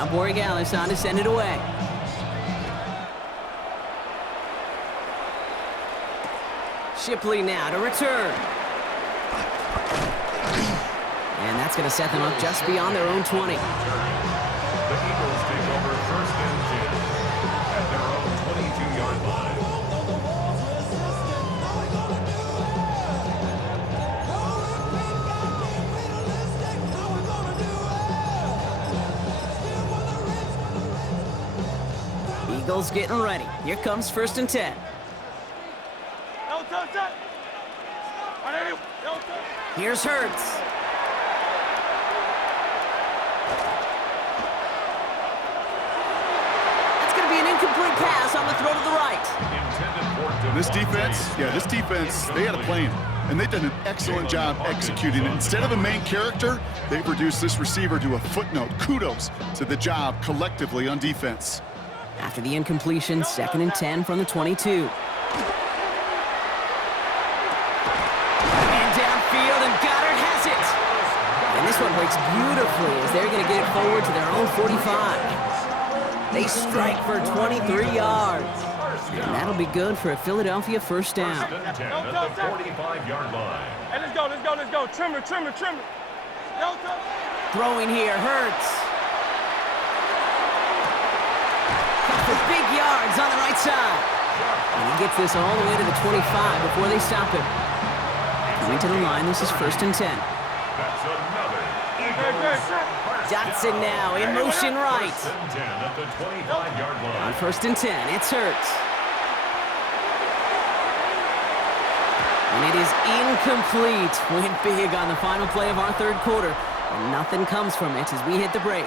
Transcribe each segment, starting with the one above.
Now Borregales on to send it away. Shipley now to return. And that's going to set them up just beyond their own 20. The Eagles take over 1st and 10 at their own 22-yard line. Eagles getting ready. Here comes 1st and 10. Here's Hurts. That's going to be an incomplete pass on the throw to the right. This defense, they had a plan, and they've done an excellent job executing it. Instead of a main character, they've reduced this receiver to a footnote. Kudos to the job collectively on defense. After the incompletion, 2nd and 10 from the 22. And downfield, and Goddard has it. And this one breaks beautifully as they're going to get it forward to their own 45. They strike for 23 yards. And that'll be good for a Philadelphia 1st down. 1st and 10 at the 45-yard line. Hey, let's go. Trim it. Throwing here, Hurts. For big yards on the right side. And he gets this all the way to the 25 before they stop him. Coming to the line, this is 1st and 10. That's another Dotson now in motion right. 1st and 10 at the 25-yard line. On 1st and 10, it's Hurts. And it is incomplete. Went big on the final play of our 3rd quarter. And nothing comes from it as we hit the break.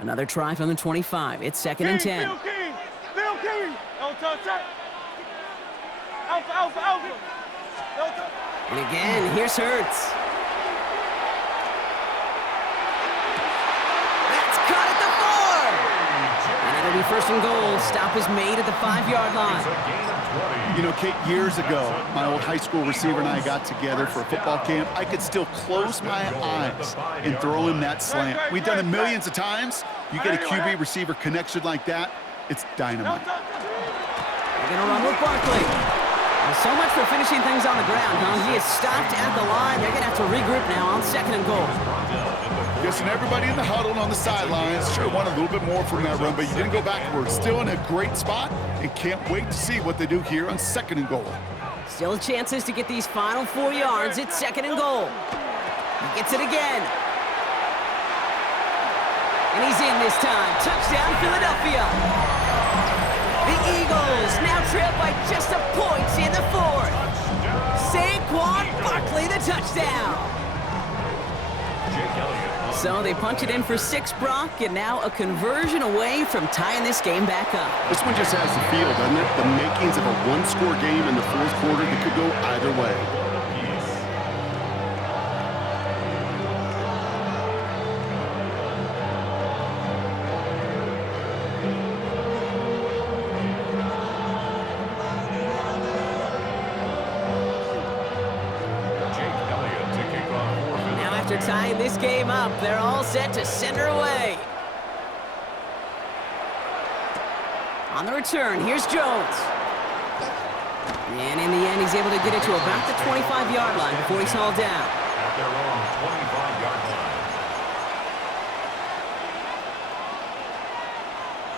Another try from the 25. It's 2nd and 10. Bill King. Don't touch that. Alpha. Don't touch. And again, here's Hurts. That's caught at the 4. And it'll be 1st and goal. Stop is made at the 5-yard line. You know, Kate, years ago, my old high school receiver and I got together for a football camp. I could still close my eyes and throw him that slant. We've done it millions of times. You get a QB receiver connection like that, it's dynamite. They're going to run with Barkley. Well, so much for finishing things on the ground, huh? He is stopped at the line. They're going to have to regroup now on 2nd and goal. Guessing everybody in the huddle and on the sidelines sure wanted a little bit more from that run, but you didn't go backwards. Still in a great spot and can't wait to see what they do here on 2nd and goal. Still chances to get these final 4 yards. It's 2nd and goal. He gets it again. And he's in this time. Touchdown, Philadelphia. The Eagles now trail by just a point in the 4th. Saquon Barkley, the touchdown. So they punch it in for 6, Brock, and now a conversion away from tying this game back up. This one just has the feel, doesn't it? The makings of a one-score game in the 4th quarter that could go either way. After tying this game up, they're all set to send her away. On the return, here's Jones. And in the end, he's able to get it to about the 25-yard line before he's hauled down. At their own 25-yard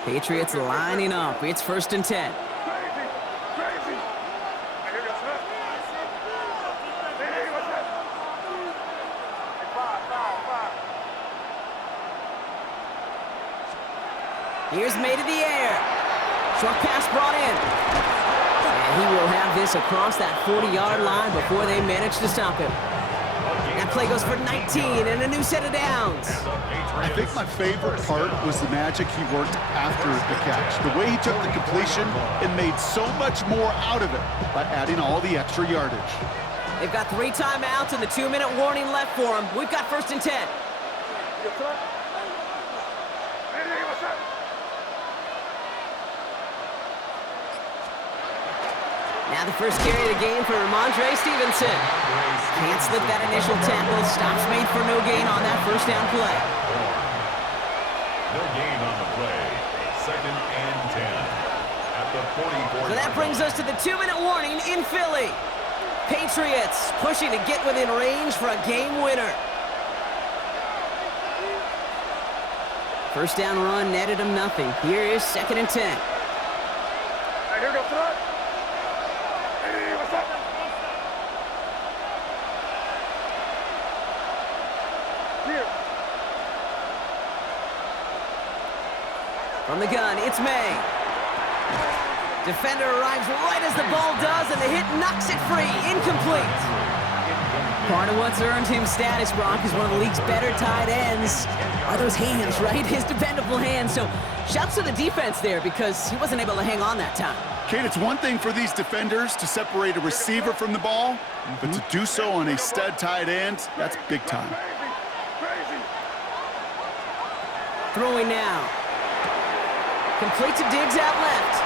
line. Patriots lining up. It's 1st and 10. Here's made in the air. Short pass brought in. And he will have this across that 40-yard line before they manage to stop him. That play goes for 19 and a new set of downs. I think my favorite part was the magic he worked after the catch. The way he took the completion and made so much more out of it by adding all the extra yardage. They've got 3 timeouts and the 2-minute warning left for them. We've got 1st and 10. Now the first carry of the game for Ramondre Stevenson. Can't slip that initial tackle. Stops made for no gain on that first down play. No gain on the play. 2nd and 10 at the 44. So that brings us to the 2-minute warning in Philly. Patriots pushing to get within range for a game winner. First down run netted them nothing. Here is 2nd and 10. Hey, here we go, front. Hey, what's up? Here. From the gun, it's May. Defender arrives right as the ball does, and the hit knocks it free. Incomplete. Part of what's earned him status, Brock, is one of the league's better tight ends. Are those hands, right? His dependable hands. So shouts to the defense there because he wasn't able to hang on that time. Kate, it's one thing for these defenders to separate a receiver from the ball, but to do so on a stud tight end, that's big time. Crazy. Throwing now. Complete to Diggs out left.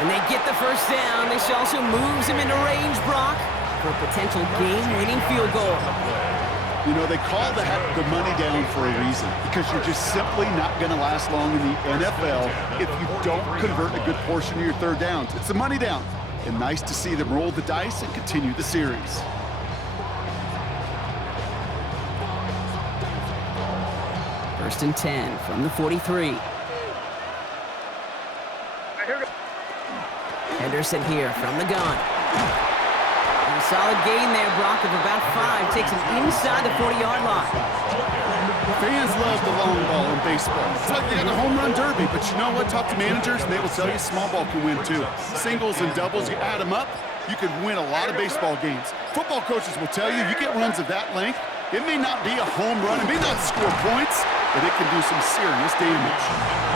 And they get the first down. This also moves him into range, Brock, for a potential game-winning field goal. You know, they call the money down for a reason, because you're just simply not going to last long in the NFL if you don't convert a good portion of your third downs. It's the money down. And nice to see them roll the dice and continue the series. First and 10 from the 43. Henderson here from the gun. And a solid gain there, Brock, of about 5. Takes him inside the 40-yard line. Fans love the long ball in baseball. It's like they got the home run derby, but you know what? Talk to managers, and they will tell you small ball can win too. Singles and doubles, you add them up, you can win a lot of baseball games. Football coaches will tell you, you get runs of that length, it may not be a home run, it may not score points, but it can do some serious damage.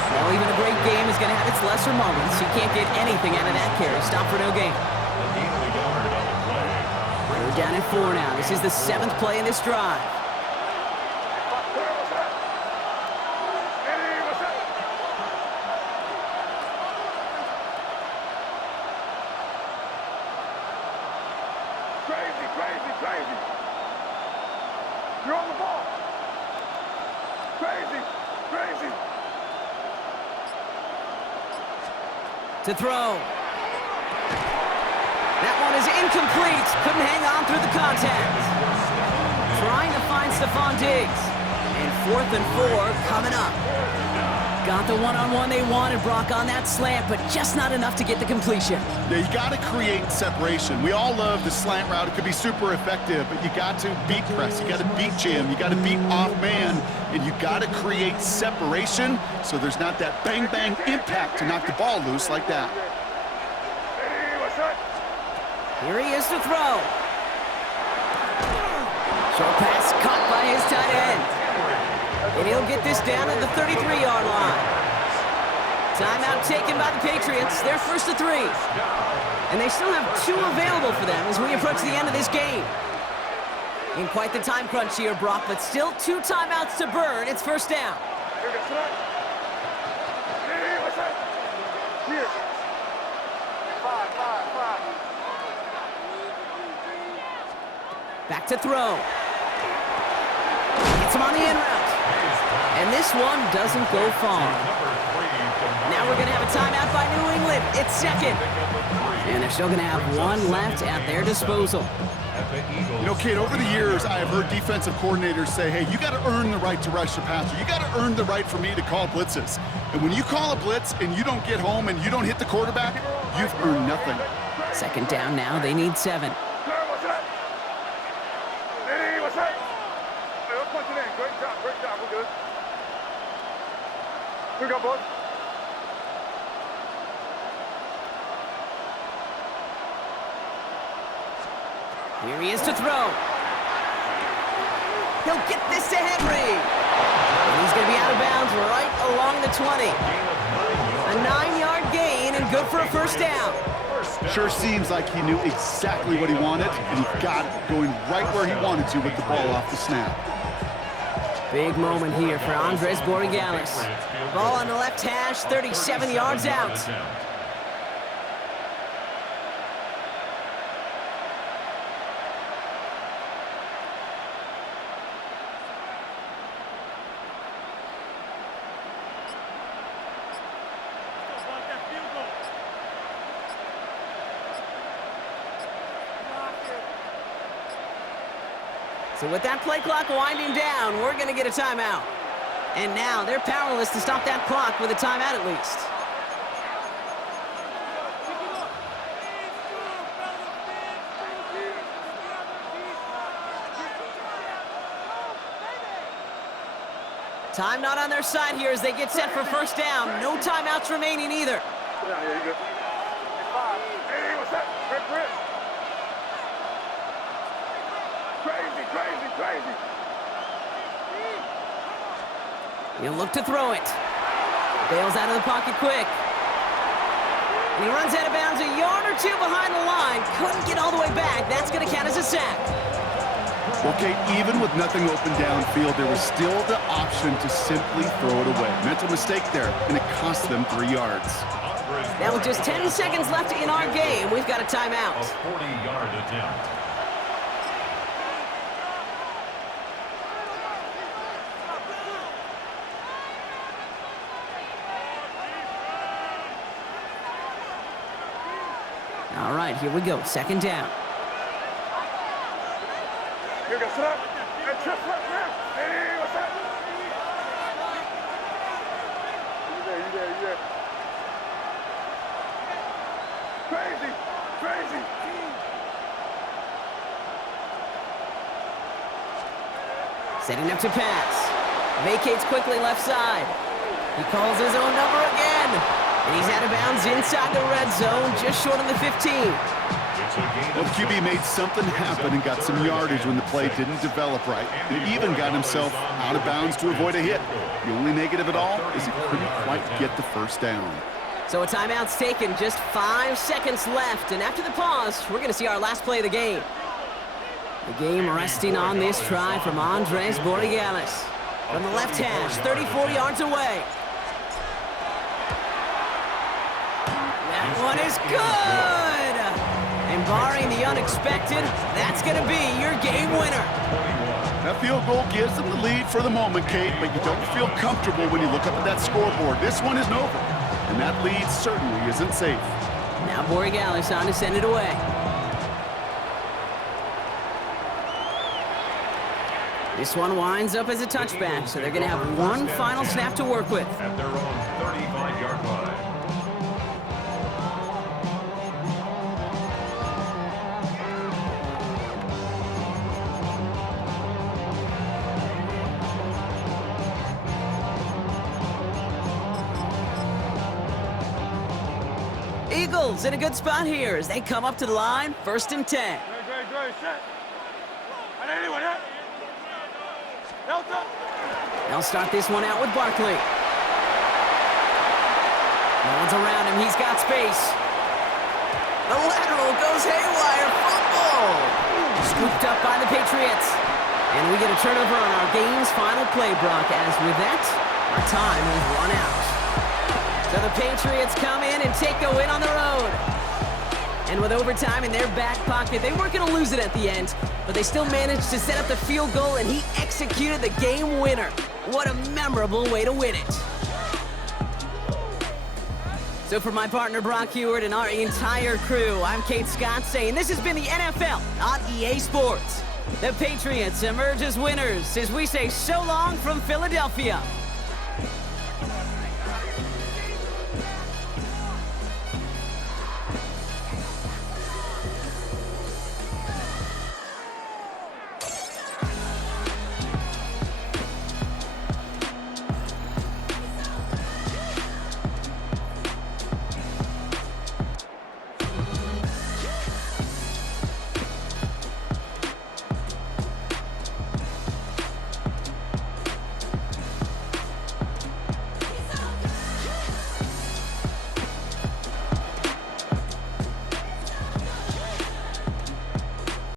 Well, even a great game is going to have its lesser moments. You can't get anything out of that carry. Stop for no gain. We're down at 4 now. This is the 7th play in this drive. Crazy, crazy, crazy. You're on the ball. Crazy, crazy. To throw. That one is incomplete. Couldn't hang on through the contact. Trying to find Stephon Diggs. And 4th and 4 coming up. Got the one-on-one they wanted, Brock, on that slant, but just not enough to get the completion. Yeah, you got to create separation. We all love the slant route. It could be super effective, but you got to beat press. You got to beat jam. You got to beat off man, and you got to create separation so there's not that bang-bang impact to knock the ball loose like that. Hey, what's up? Here he is to throw. Short pass caught by his tight end. And he'll get this down at the 33-yard line. Timeout taken by the Patriots. They're 1st and 3. And they still have 2 available for them as we approach the end of this game. In quite the time crunch here, Brock, but still 2 timeouts to burn. It's 1st down. Here we go, front. Hey, what's up? Here. 5, 5, 5. Back to throw. Gets him on the in route. And this one doesn't go far. Now we're going to have a timeout by New England. It's 2nd. And they're still going to have 1 left at their disposal. You know, Kate, over the years, I have heard defensive coordinators say, hey, you got to earn the right to rush your passer. You got to earn the right for me to call blitzes. And when you call a blitz and you don't get home and you don't hit the quarterback, you've earned nothing. 2nd down now. They need 7. What's up? Hey, what's up? Hey, let's punch it in. Great job, we're good. Here we go, boys. Here he is to throw. He'll get this to Henry. And he's going to be out of bounds right along the 20. A 9-yard gain and good for a 1st down. Sure seems like he knew exactly what he wanted, and he got it, going right where he wanted to with the ball off the snap. Big moment here for Andres Borregales. Ball on the left hash, 37 yards out. So with that play clock winding down, we're going to get a timeout. And now they're powerless to stop that clock with a timeout at least. Time not on their side here as they get set for first down. No timeouts remaining either. Yeah, you good. Hey, what's up? Grip. Crazy. He'll look to throw it. Bails out of the pocket quick. And he runs out of bounds a yard or two behind the line. Couldn't get all the way back. That's going to count as a sack. Okay, even with nothing open downfield, there was still the option to simply throw it away. Mental mistake there, and it cost them 3 yards. Now with just 10 seconds left in our game, we've got a timeout. A 40-yard attempt. All right, here we go. Second down. Here, go, sit up. Hey, trip. Hey, what's up? You there. Crazy. Setting up to pass. Vacates quickly left side. He calls his own number again. And he's out of bounds inside the red zone, just short of the 15. Well, the QB made something happen and got some yardage when the play didn't develop right. And even got himself out of bounds to avoid a hit. The only negative at all is he couldn't quite get the first down. So a timeout's taken, just 5 seconds left. And after the pause, we're going to see our last play of the game. The game resting on this try from Andres Borregales. From the left hash, 34 yards away. That one is good! And barring the unexpected, that's going to be your game winner. That field goal gives them the lead for the moment, Kate, but you don't feel comfortable when you look up at that scoreboard. This one isn't over, and that lead certainly isn't safe. Now Borregales on to send it away. This one winds up as a touchback, so they're going to have one final snap to work with. At their own 35-yard line. Eagles in a good spot here as they come up to the line, 1st and 10. Great, set. Anyone, They'll start this one out with Barkley. No one's around him. He's got space. The lateral goes haywire. Fumble! Scooped up by the Patriots. And we get a turnover on our game's final play, Brock, as with that, our time has run out. So the Patriots come in and take the win on the road. And with overtime in their back pocket, they weren't going to lose it at the end, but they still managed to set up the field goal, and he executed the game winner. What a memorable way to win it. So for my partner Brock Heward and our entire crew, I'm Kate Scott saying this has been the NFL on EA Sports. The Patriots emerge as winners as we say so long from Philadelphia.